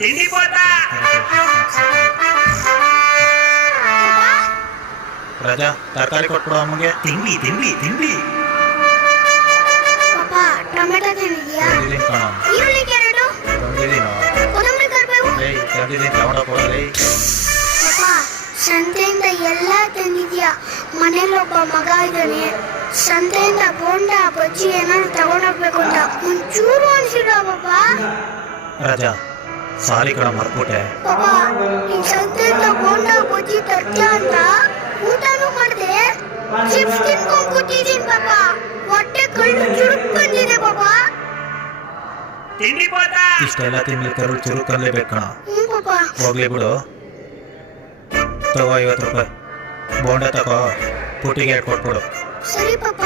ತಿಂಡಿ ಪೋತ ರಾಜಾ ತರಕಾರಿ ಕೊಟ್ಬಿಡು ಅಮ್ಮಗೆ. ತಿಂಡಿ ತಿಂಡಿ ತಿಂಡಿ ಪಾಪ ಟೊಮೆಟೊ ತಿಂದಿದ್ಯಾ? ತಂದಿದ್ದೀನಿ ಕಣ. ಈರುಳ್ಳಿ ಕ್ಯಾರೆಟು ತಂದಿದ್ದೀನೋ. ಕೊತ್ತಂಬರಿ ಕರಿಬೇವು ತಂದಿದ್ದೀನಿ ತಗೊಂಡ ಕೊಡಲೇ. ಪಾಪ ಸಂತೆಯಿಂದ ಎಲ್ಲ ತಂದಿದ್ಯಾ? ಮನೇಲಿ ಒಬ್ಬ ಮಗ ಇದ್ದಾನೆ, ಸಂತೆಯಿಂದ ಬೋಂಡ ಬಜ್ಜಿ ಏನಾದ್ರು ತಗೊಂಡೋಗ್ಬೇಕು ಅಂತ ಒಂಚೂರು ಅನ್ಸಿಲ್ಲ ಪಾಪ. ರಾಜಾ ಸಾರಿ ಕಣ ಮರ್ಬಿಟ್ಟೆ. ಪಾಪ ಈ ಸಂತೆಯಿಂದ ಬೋಂಡ ಬಜ್ಜಿ ತರ್ತೀಯ ಅಂತ ಊಟನೂ ಮಾಡಿದೆ, ಚಿಪ್ಸ್ ತಿನ್ಕೊಂಡ್ ಕೂತಿದ್ದೀನಿ ಪಾಪ. ಹೊಟ್ಟೆ ಕಳ್ಳು ಚುರುಕ್ ಬಂದಿದೆ ಪಾಪ. ತಿಂಡಿ ಪೋತ ಇಷ್ಟೆಲ್ಲ ತಿನ್ಲಿಕ್ಕೆ ಚುರುಕಲ್ಲೇಬೇಕು ಕಣ. ಪಾಪ ಹೋಗ್ಲಿ ಬಿಡು. ತಗೋ 50 ರೂಪಾಯಿ ಬೋಂಡ ತಗೋ, ಪುಟ್ಟಿಗೆ ಕೊಟ್ಬಿಡು. ಸರಿ ಪಾಪ.